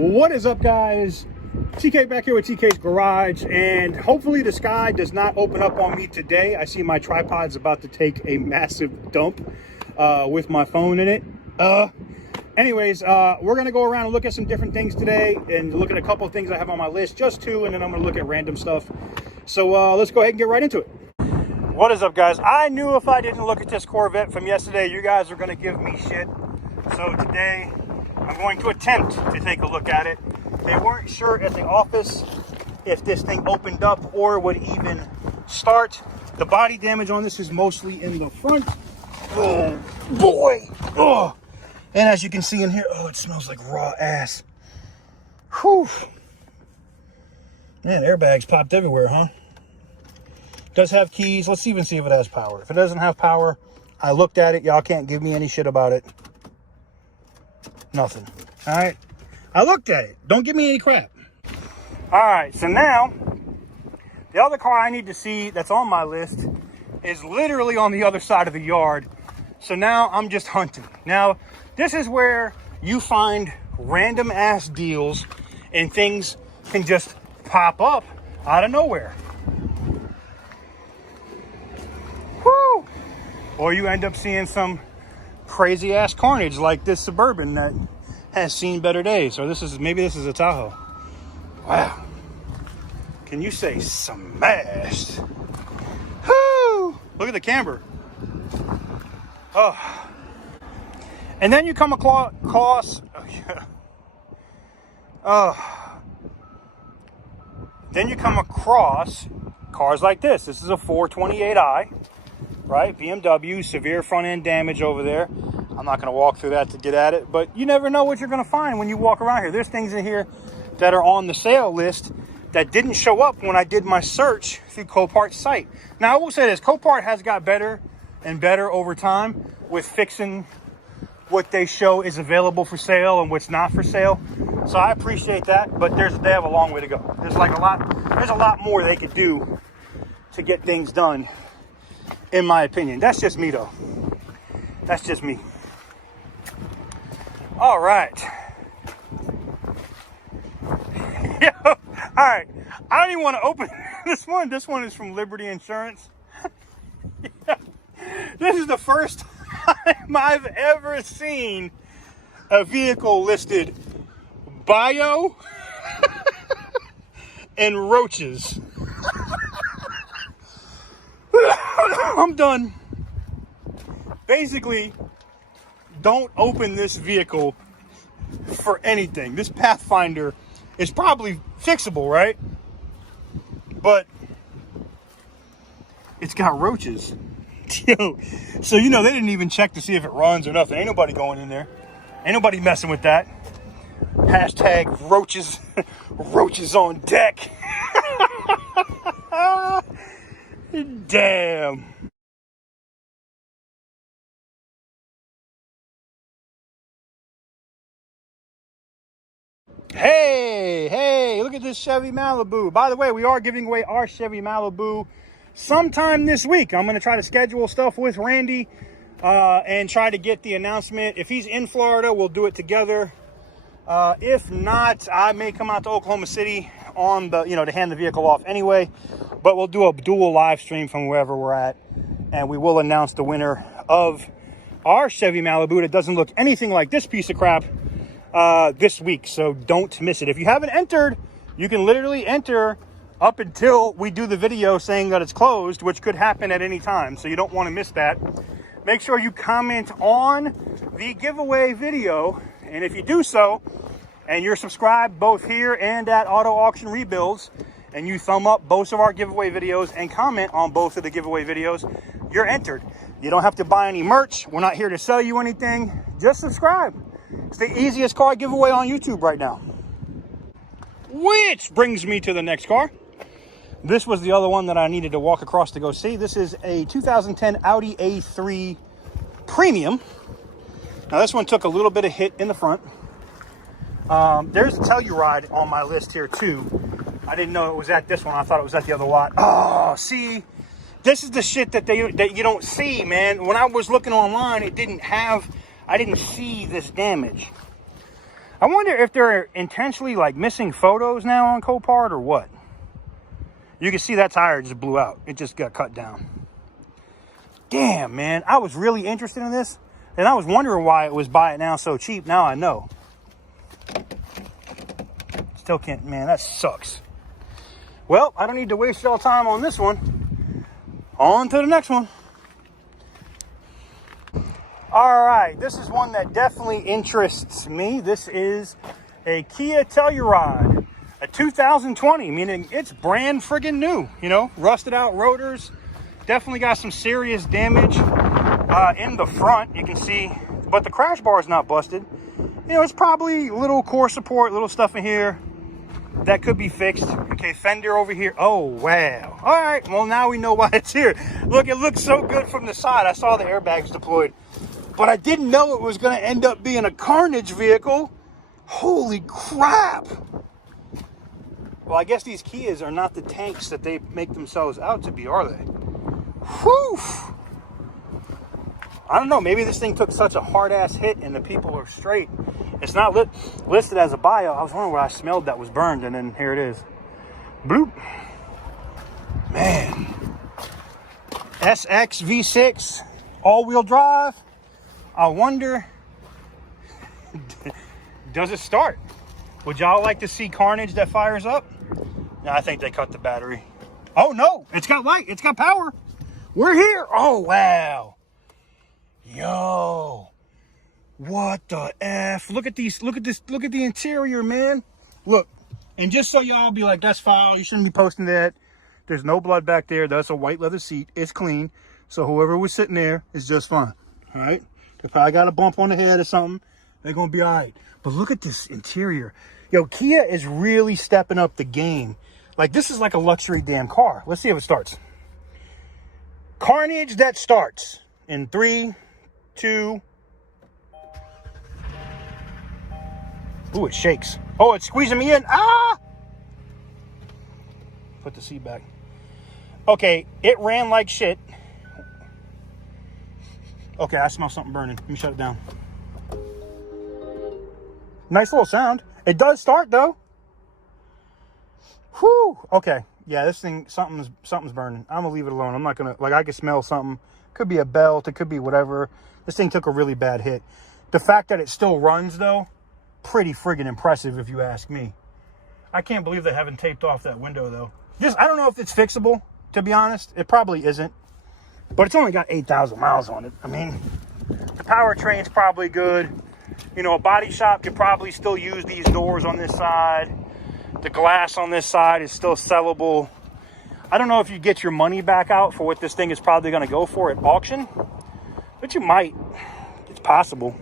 What is up, guys? TK back here with TK's Garage, and hopefully the sky does not open up on me today. I see my tripod's about to take a massive dump with my phone in it. Anyways, we're gonna go around and look at some different things today and look at a couple of things I have on my list, just two, and then I'm gonna look at random stuff. So let's go ahead and get right into it. What is up, guys? I knew if I didn't look at this Corvette from yesterday, you guys are gonna give me shit. So today I'm going to attempt to take a look at it. They weren't sure at the office if this thing opened up or would even start. The body damage on this is mostly in the front. Oh boy. Oh. And as you can see in here, oh, it smells like raw ass. Whew. Man, airbags popped everywhere, huh? Does have keys. Let's even see if it has power. If it doesn't have power, I looked at it. Y'all can't give me any shit about it. Nothing. All right. I looked at it. Don't give me any crap. All right. So now, the other car I need to see that's on my list is literally on the other side of the yard. So now I'm just hunting. Now, this is where you find random ass deals and things can just pop up out of nowhere. Woo! Or you end up seeing some crazy ass carnage like this Suburban that has seen better days. Or maybe this is a Tahoe. Wow. Can you say smashed? Woo! Look at the camber. Oh. And then you come across, then you come across cars like this. This is a 428i, right? BMW, severe front end damage over there. I'm not going to walk through that to get at it, but you never know what you're going to find when you walk around here. There's things in here that are on the sale list that didn't show up when I did my search through Copart's site. Now, I will say this, Copart has got better and better over time with fixing what they show is available for sale and what's not for sale. So I appreciate that, but they have a long way to go. There's a lot more they could do to get things done, in my opinion. That's just me though. That's just me. All right. All right. I don't even want to open this one. This one is from Liberty Insurance. This is the first time I've ever seen a vehicle listed Bio and Roaches. I'm done. Basically, don't open this vehicle for anything. This Pathfinder is probably fixable, right? But it's got roaches. Yo, so they didn't even check to see if it runs or nothing. Ain't nobody going in there. Ain't nobody messing with that. Hashtag roaches, roaches on deck. Damn. Hey, look at this Chevy Malibu. By the way, we are giving away our Chevy Malibu sometime this week. I'm going to try to schedule stuff with Randy and try to get the announcement. If he's in Florida, we'll do it together. If not, I may come out to Oklahoma City on the, to hand the vehicle off anyway. But we'll do a dual live stream from wherever we're at, and we will announce the winner of our Chevy Malibu that doesn't look anything like this piece of crap this week. So don't miss it. If you haven't entered, you can literally enter up until we do the video saying that it's closed, which could happen at any time. So you don't want to miss that. Make sure you comment on the giveaway video. And if you do so, and you're subscribed both here and at Auto Auction Rebuilds, and you thumb up both of our giveaway videos and comment on both of the giveaway videos, you're entered. You don't have to buy any merch. We're not here to sell you anything. Just subscribe. It's the easiest car giveaway on YouTube right now. Which brings me to the next car. This was the other one that I needed to walk across to go see. This is a 2010 Audi A3 Premium. Now this one took a little bit of hit in the front. There's a Telluride on my list here too. I didn't know it was at this one. I thought it was at the other lot. Oh, see, this is the shit that you don't see, man. When I was looking online, I didn't see this damage. I wonder if they're intentionally like missing photos now on Copart or what. You can see that tire just blew out. It just got cut down. Damn, man. I was really interested in this. And I was wondering why it was buy it now so cheap. Now I know. Still can't, man, that sucks. Well, I don't need to waste y'all time on this one. On to the next one. All right, this is one that definitely interests me. This is a Kia Telluride, a 2020, meaning it's brand friggin' new, you know, rusted out rotors. Definitely got some serious damage in the front, you can see, but the crash bar is not busted. You know, it's probably little core support, little stuff in here that could be fixed. Okay, fender over here. Oh, wow. All right, well, now we know why it's here. Look, it looks so good from the side. I saw the airbags deployed, but I didn't know it was going to end up being a carnage vehicle. Holy crap. Well, I guess these Kias are not the tanks that they make themselves out to be, are they? Whew. I don't know. Maybe this thing took such a hard-ass hit and the people are straight. It's not listed as a bio. I was wondering what I smelled that was burned, and then here it is. Bloop. Man. SX V6, all-wheel drive. I wonder, does it start? Would y'all like to see carnage that fires up? No, I think they cut the battery. Oh, no. It's got light. It's got power. We're here. Oh, wow. Yo. What the F? Look at these. Look at this. Look at the interior, man. Look. And just so y'all be like, that's foul. You shouldn't be posting that. There's no blood back there. That's a white leather seat. It's clean. So whoever was sitting there is just fine. All right. They probably got a bump on the head or something. They're going to be all right. But look at this interior. Yo, Kia is really stepping up the game. Like, this is like a luxury damn car. Let's see if it starts. Carnage that starts in 3, 2. Ooh, it shakes. Oh, it's squeezing me in. Ah! Put the seat back. Okay, it ran like shit. Okay, I smell something burning. Let me shut it down. Nice little sound. It does start, though. Whew. Okay. Yeah, this thing, something's burning. I'm going to leave it alone. I'm not going to, like, I can smell something. Could be a belt. It could be whatever. This thing took a really bad hit. The fact that it still runs, though, pretty friggin' impressive, if you ask me. I can't believe they haven't taped off that window, though. I don't know if it's fixable, to be honest. It probably isn't. But it's only got 8,000 miles on it. I mean, the powertrain's probably good. You know, a body shop could probably still use these doors on this side. The glass on this side is still sellable. I don't know if you get your money back out for what this thing is probably going to go for at auction, but you might. It's possible.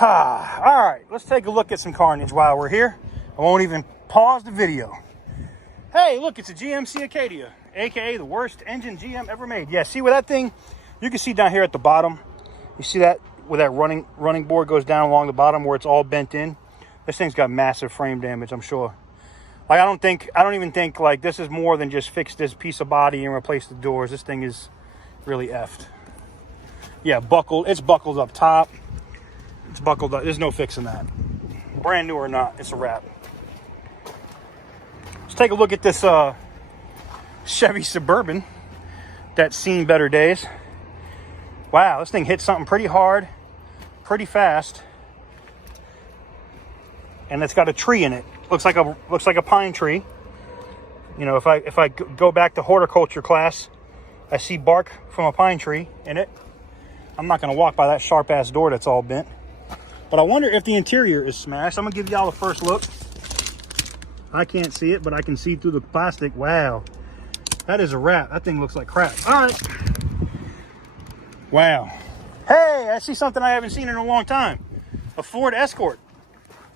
All right, let's take a look at some carnage while we're here. I won't even pause the video. Hey, look, it's a GMC Acadia, aka the worst engine GM ever made. Yeah, see where that thing, you can see down here at the bottom. You see that where that running board goes down along the bottom where it's all bent in? This thing's got massive frame damage, I'm sure. Like, I don't even think like this is more than just fix this piece of body and replace the doors. This thing is really effed. Yeah, buckled. It's buckled up top. It's buckled up. There's no fixing that. Brand new or not, it's a wrap. Let's take a look at this Chevy Suburban that's seen better days. Wow, this thing hit something pretty hard, pretty fast, and it's got a tree in it. Looks like a pine tree. You know, if I go back to horticulture class, I see bark from a pine tree in it. I'm not going to walk by that sharp ass door that's all bent. But I wonder if the interior is smashed. I'm going to give y'all a first look. I can't see it, but I can see through the plastic. Wow. That is a wrap. That thing looks like crap. All right. Wow. Hey, I see something I haven't seen in a long time. A Ford Escort.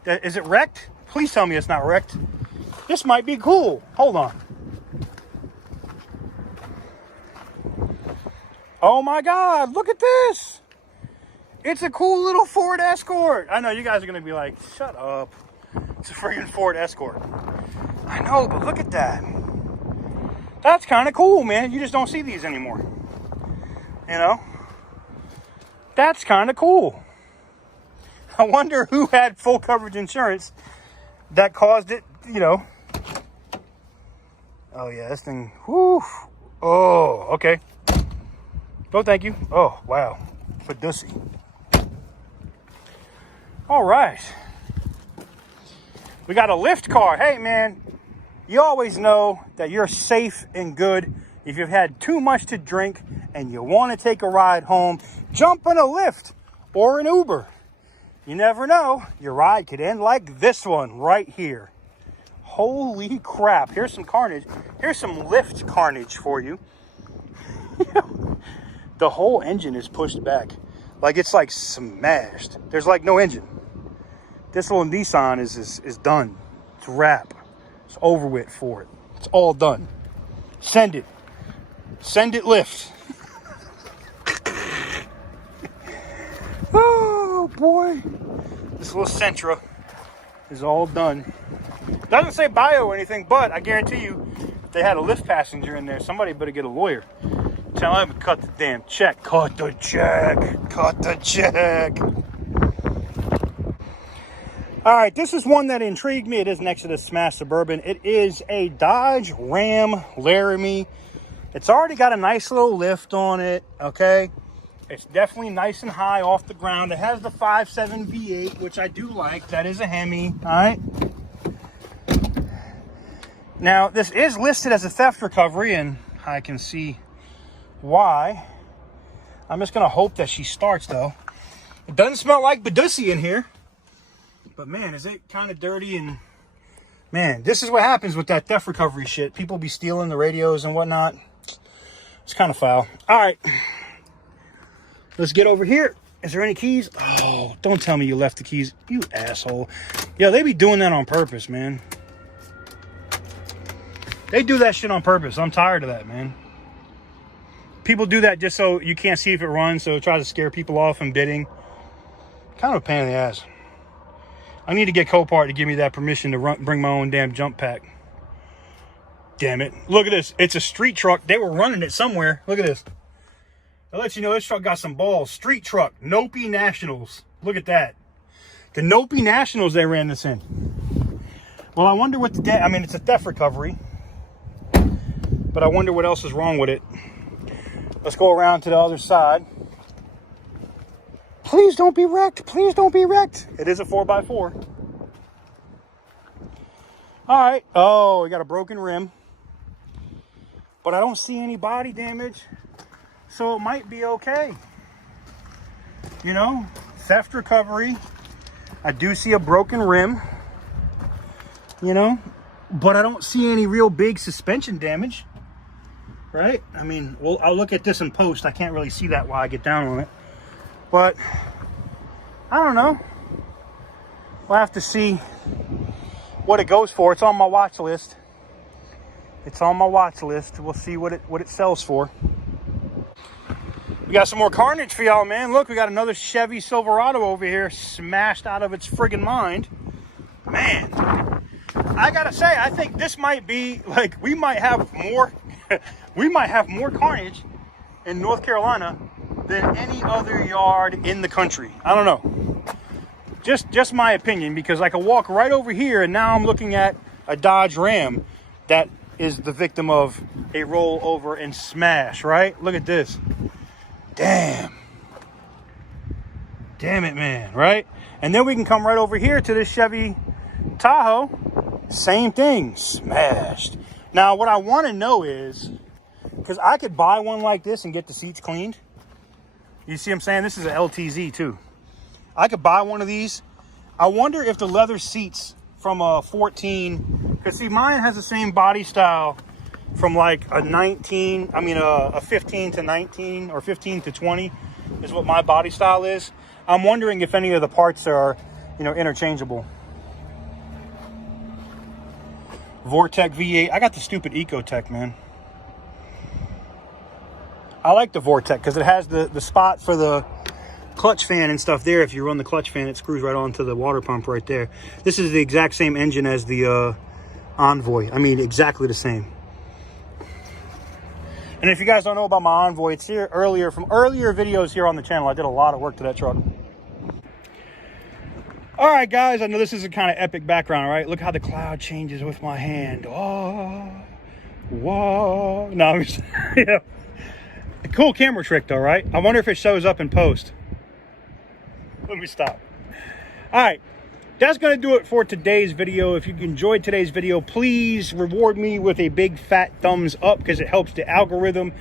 Is it wrecked? Please tell me it's not wrecked. This might be cool. Hold on. Oh my God, look at this. It's a cool little Ford Escort. I know you guys are going to be like, shut up. It's a freaking Ford Escort. I know, but look at that. That's kind of cool, man. You just don't see these anymore. You know? That's kind of cool. I wonder who had full coverage insurance that caused it, you know. Oh, yeah, this thing, whew. Oh, okay. No, thank you. Oh, wow. For Dussy. All right. We got a lift car. Hey, man, you always know that you're safe and good if you've had too much to drink and you want to take a ride home. Jump in a Lyft or an Uber. You never know. Your ride could end like this one right here. Holy crap. Here's some carnage. Here's some Lyft carnage for you. The whole engine is pushed back. Like it's like smashed. There's like no engine. This little Nissan is done. It's wrap. It's over with for it. It's all done. Send it. Send it Lyft. Oh boy. This little Sentra is all done. Doesn't say bio or anything, but I guarantee you, if they had a Lyft passenger in there, somebody better get a lawyer. Tell him to cut the damn check. Cut the check. Cut the check. All right, this is one that intrigued me. It is next to the Smash Suburban. It is a Dodge Ram Laramie. It's already got a nice little lift on it, okay? It's definitely nice and high off the ground. It has the 5.7 V8, which I do like. That is a Hemi, all right? Now, this is listed as a theft recovery, and I can see why. I'm just going to hope that she starts, though. It doesn't smell like Badussy in here. But, man, is it kind of dirty? And, man, this is what happens with that theft recovery shit. People be stealing the radios and whatnot. It's kind of foul. All right. Let's get over here. Is there any keys? Oh, don't tell me you left the keys. You asshole. Yo, they be doing that on purpose, man. They do that shit on purpose. I'm tired of that, man. People do that just so you can't see if it runs, so it tries to scare people off from bidding. Kind of a pain in the ass. I need to get Copart to give me that permission to bring my own damn jump pack. Damn it. Look at this. It's a street truck. They were running it somewhere. Look at this. I'll let you know this truck got some balls. Street truck. Nope Nationals. Look at that. The Nope Nationals they ran this in. Well, I wonder what I mean, it's a theft recovery. But I wonder what else is wrong with it. Let's go around to the other side. Please don't be wrecked. Please don't be wrecked. It is a 4x4. All right. Oh, we got a broken rim. But I don't see any body damage. So it might be okay. You know, theft recovery. I do see a broken rim. You know, but I don't see any real big suspension damage. Right? I mean, well, I'll look at this in post. I can't really see that while I get down on it. But, I don't know. We'll have to see what it goes for. It's on my watch list. It's on my watch list. We'll see what it sells for. We got some more carnage for y'all, man. Look, we got another Chevy Silverado over here smashed out of its friggin' mind. Man, I gotta say, I think this might be, like, we might have more... we might have more carnage in North Carolina than any other yard in the country. I don't know. Just my opinion, because I could walk right over here and now I'm looking at a Dodge Ram that is the victim of a rollover and smash, right? Look at this. Damn. Damn it, man, right? And then we can come right over here to this Chevy Tahoe. Same thing, smashed. Now, what I want to know is, because I could buy one like this and get the seats cleaned. You see what I'm saying? This is an LTZ too. I could buy one of these. I wonder if the leather seats from a 14, because see, mine has the same body style from like a 19, I mean a 15 to 19 or 15 to 20 is what my body style is. I'm wondering if any of the parts are, you know, interchangeable. Vortec V8. I got the stupid Ecotec, man. I like the Vortec because it has the spot for the clutch fan and stuff there. If you run the clutch fan, it screws right onto the water pump right there. This is the exact same engine as the Envoy. I mean, exactly the same. And if you guys don't know about my Envoy, it's here from earlier videos here on the channel. I did a lot of work to that truck. All right, guys, I know this is a kind of epic background, right? Look how the cloud changes with my hand. Oh, whoa. No, I'm just, yeah. A cool camera trick, though, right? I wonder if it shows up in post. Let me stop. All right, that's going to do it for today's video. If you enjoyed today's video, please reward me with a big fat thumbs up because it helps the algorithm